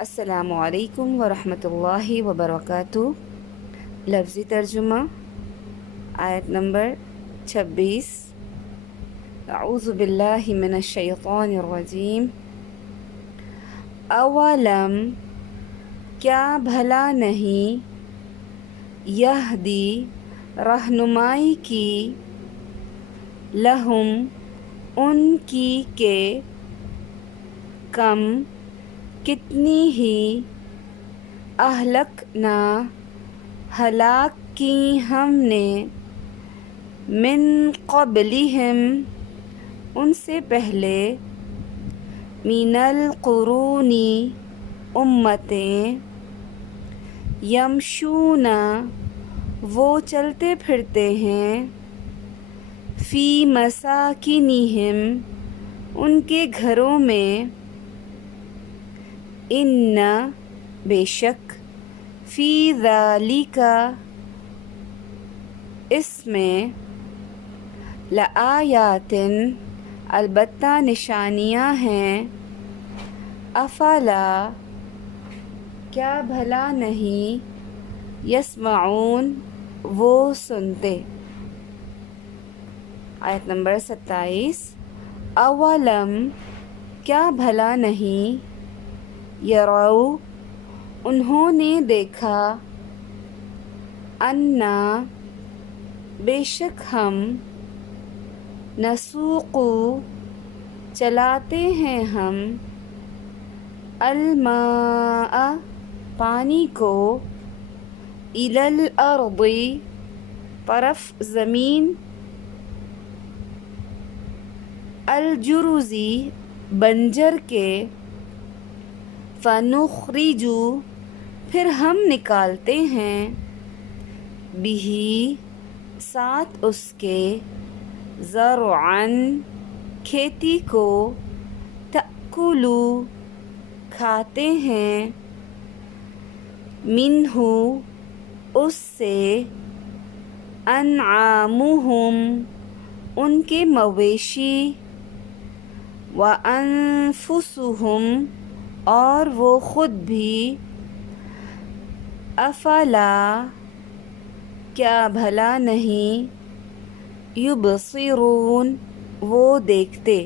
السلام علیکم ورحمۃ اللہ وبرکاتہ۔ لفظی ترجمہ آیت نمبر 26۔ اعوذ باللہ من الشیطان الرجیم۔ اولم کیا بھلا نہیں، یہدی رہنمائی کی، لہم ان کی کہ، کم کتنی ہی، اہلکنا ہلاک کی ہم نے، من قبلہم ان سے پہلے، من القرون امتیں، یمشون وہ چلتے پھرتے ہیں، فی مساکنہم ان کے گھروں میں، ان بے شک، فی ذالک اس میں، لآیات البتہ نشانیاں ہیں، افلا کیا بھلا نہیں، یسمعون وہ سنتے۔ آیت نمبر 27۔ اولم کیا بھلا نہیں، یرو انہوں نے دیکھا، انا بے شک ہم، نسوق چلاتے ہیں ہم، الماء پانی کو، الی الارض طرف زمین، الجرز بنجر کے، فنخرج پھر ہم نکالتے ہیں، بہ ساتھ اس کے، زرعا کھیتی کو، تأکل کھاتے ہیں، منہ اس سے، انعامہم ان کے مویشی، وانفسہم اور وہ خود بھی، افلا کیا بھلا نہیں، یبصرون وہ دیکھتے۔